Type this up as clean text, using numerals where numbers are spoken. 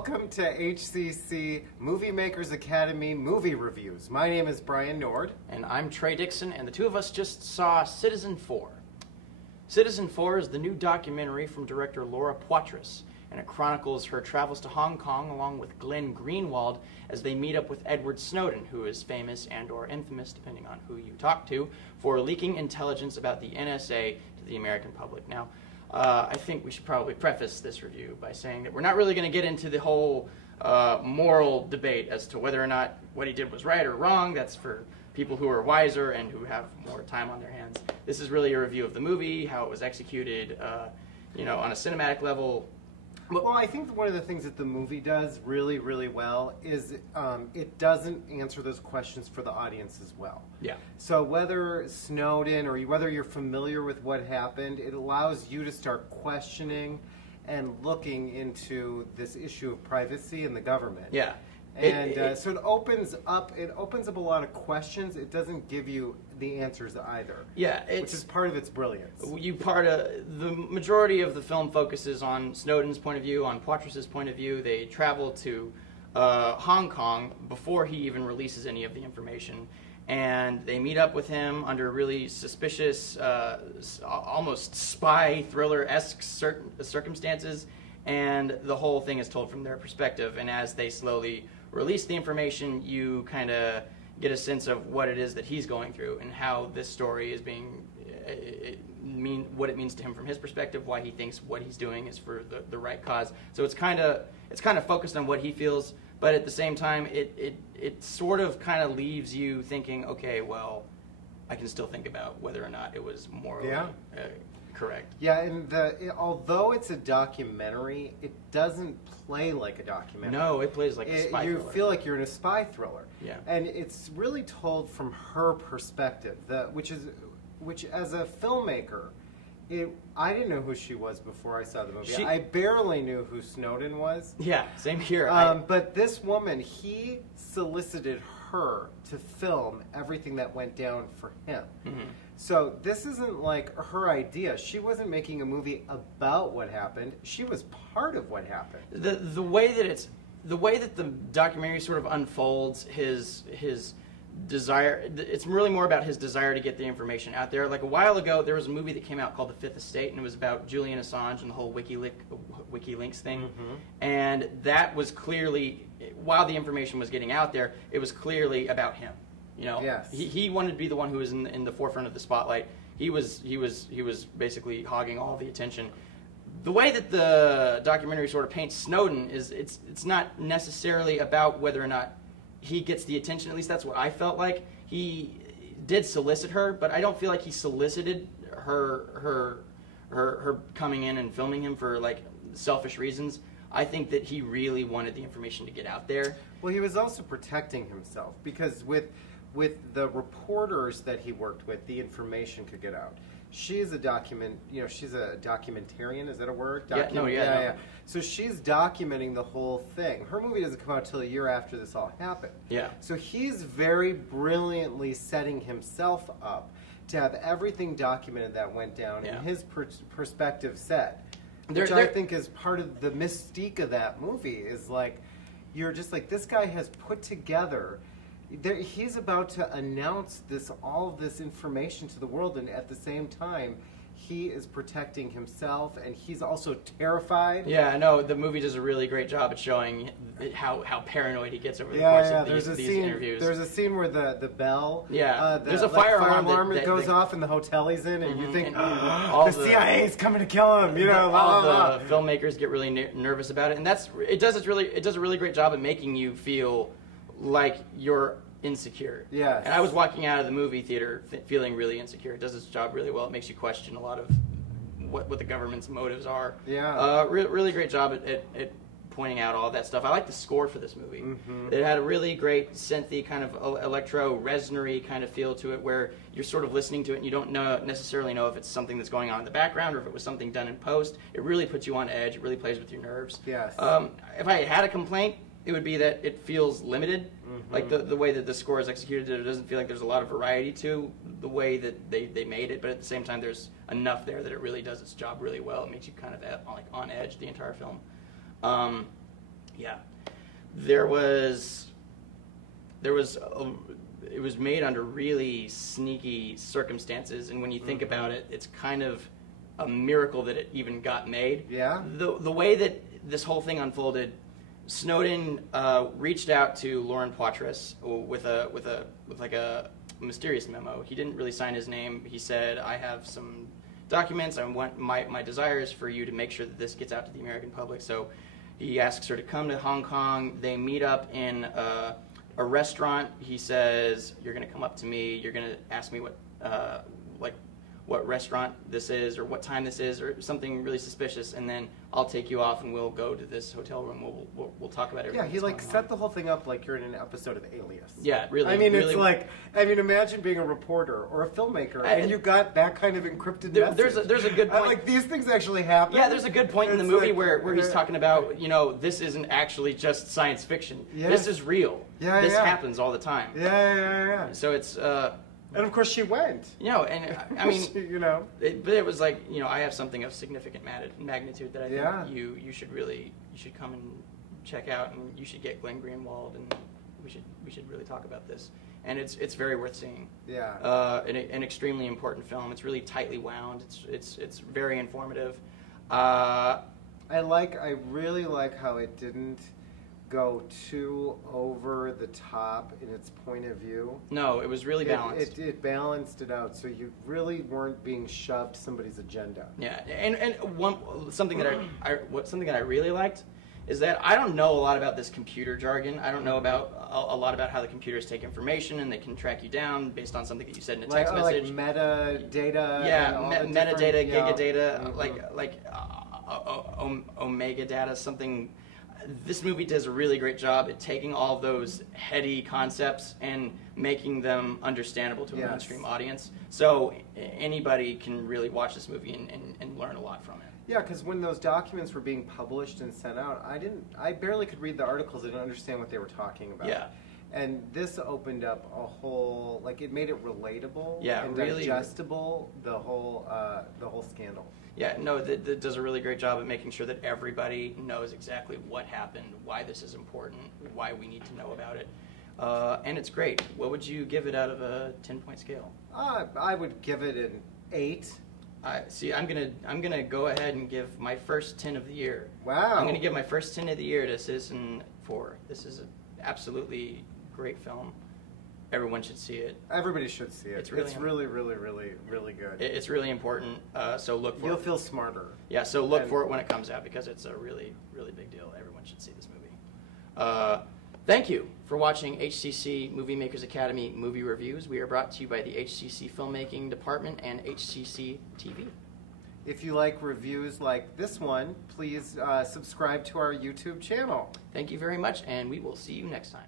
Welcome to HCC MovieMakers Academy Movie Reviews. My name is Brian Nord. And I'm Trey Dixon, and the two of us just saw Citizenfour. Citizenfour is the new documentary from director Laura Poitras, and it chronicles her travels to Hong Kong along with Glenn Greenwald as they meet up with Edward Snowden, who is famous and or infamous, depending on who you talk to, for leaking intelligence about the NSA to the American public. Now, I think we should probably preface this review by saying that we're not really going to get into the whole moral debate as to whether or not what he did was right or wrong. That's for people who are wiser and who have more time on their hands. This is really a review of the movie, how it was executed, on a cinematic level. Well, I think one of the things that the movie does really, really well is it doesn't answer those questions for the audience as well. Yeah. So whether Snowden or whether you're familiar with what happened, it allows you to start questioning and looking into this issue of privacy in the government. Yeah. And so it opens up a lot of questions. It doesn't give you the answers either. Yeah, which is part of its brilliance. The majority of the film focuses on Snowden's point of view, on Poitras' point of view. They travel to Hong Kong before he even releases any of the information, and they meet up with him under really suspicious, almost spy thriller-esque circumstances, and the whole thing is told from their perspective. And as they slowly release the information, you kind of get a sense of what it is that he's going through and how this story is being, what it means to him from his perspective, why he thinks what he's doing is for the right cause. So it's kind of focused on what he feels, but at the same time, it sort of kind of leaves you thinking, okay, well, I can still think about whether or not it was morally correct. Yeah, and although it's a documentary, it doesn't play like a documentary. No, it plays like a spy thriller. You feel like you're in a spy thriller. Yeah. And it's really told from her perspective, which as a filmmaker, I didn't know who she was before I saw the movie. I barely knew who Snowden was. Yeah, same here. But this woman, he solicited her to film everything that went down for him. Mm-hmm. So this isn't like her idea. She wasn't making a movie about what happened. She was part of what happened. The way that the documentary sort of unfolds his desire, it's really more about his desire to get the information out there. Like a while ago, there was a movie that came out called The Fifth Estate, and it was about Julian Assange and the whole WikiLeaks thing. Mm-hmm. And that was clearly, while the information was getting out there, it was clearly about him. Yes. He wanted to be the one who was in the forefront of the spotlight. He was basically hogging all the attention. The way that the documentary sort of paints Snowden is it's not necessarily about whether or not he gets the attention. At least that's what I felt like. He did solicit her, but I don't feel like he solicited her coming in and filming him for like selfish reasons. I think that he really wanted the information to get out there. Well, he was also protecting himself because with the reporters that he worked with, the information could get out. She's a she's a documentarian. Is that a word? Yeah. So she's documenting the whole thing. Her movie doesn't come out till a year after this all happened. Yeah. So he's very brilliantly setting himself up to have everything documented that went down in his perspective set. Which I think is part of the mystique of that movie is like, you're just like, this guy has put together, he's about to announce all of this information to the world, and at the same time, he is protecting himself, and he's also terrified. Yeah, no, the movie does a really great job at showing how paranoid he gets over the course of these interviews. There's a scene where the bell, there's a fire alarm that goes off in the hotel he's in, and you think, the CIA is coming to kill him. All the filmmakers get really nervous about it, and it does a really great job at making you feel like you're insecure. Yes. And I was walking out of the movie theater feeling really insecure. It does its job really well. It makes you question a lot of what the government's motives are. Yeah. Really great job at pointing out all of that stuff. I like the score for this movie. Mm-hmm. It had a really great synthy kind of electro resonary kind of feel to it, where you're sort of listening to it and you don't necessarily know if it's something that's going on in the background or if it was something done in post. It really puts you on edge. It really plays with your nerves. Yes. If I had a complaint, it would be that it feels limited. Mm-hmm. Like the way that the score is executed, it doesn't feel like there's a lot of variety to the way that they made it, but at the same time there's enough there that it really does its job really well. It makes you kind of on edge the entire film. Yeah, it was made under really sneaky circumstances, and when you think about it, it's kind of a miracle that it even got made. Yeah. The way that this whole thing unfolded, Snowden reached out to Lauren Poitras with like a mysterious memo. He didn't really sign his name. He said, "I have some documents. I want my desire is for you to make sure that this gets out to the American public." So he asks her to come to Hong Kong. They meet up in a restaurant. He says, "You're going to come up to me. You're going to ask me what restaurant this is or what time this is or something really suspicious, and then I'll take you off and we'll go to this hotel room. We'll talk about everything." Yeah, he like set the whole thing up like you're in an episode of Alias. Yeah, really. I mean, really, it's like, imagine being a reporter or a filmmaker and you got that kind of encrypted message. There's a good point. Like, these things actually happen. Yeah, there's a good point in the movie where he's talking about, this isn't actually just science fiction. Yes. This is real. Yeah, this yeah. happens all the time. Yeah. So it's and of course she went. And I mean, but it was like, I have something of significant magnitude that I think you should come and check out, and you should get Glenn Greenwald, and we should really talk about this. And it's very worth seeing. Yeah. An extremely important film. It's really tightly wound. It's very informative. I really like how it didn't go too over the top in its point of view. No, it was really balanced. It balanced it out, so you really weren't being shoved somebody's agenda. Yeah, and something that I really liked is that I don't know a lot about this computer jargon. I don't know about a lot about how the computers take information and they can track you down based on something that you said in a text message. Like metadata. Yeah, metadata, gigadata, like omega data, something. This movie does a really great job at taking all of those heady concepts and making them understandable to a mainstream audience. So anybody can really watch this movie and learn a lot from it. Yeah, because when those documents were being published and sent out, I barely could read the articles. I didn't understand what they were talking about. Yeah. And this opened up a whole, it made it relatable and really digestible, the whole scandal. Yeah, no, that does a really great job at making sure that everybody knows exactly what happened, why this is important, why we need to know about it. And it's great. What would you give it out of a 10-point scale? I would give it an 8. I'm gonna go ahead and give my first 10 of the year. Wow. I'm gonna give my first 10 of the year to Citizenfour. This is an absolutely great film. Everyone should see it. Everybody should see it. It's really, really, really, really good. It's really important. So look for it. You'll feel smarter. Yeah. So look for it when it comes out because it's a really, really big deal. Everyone should see this movie. Thank you for watching HCC MovieMakers Academy movie reviews. We are brought to you by the HCC Filmmaking Department and HCC TV. If you like reviews like this one, please subscribe to our YouTube channel. Thank you very much, and we will see you next time.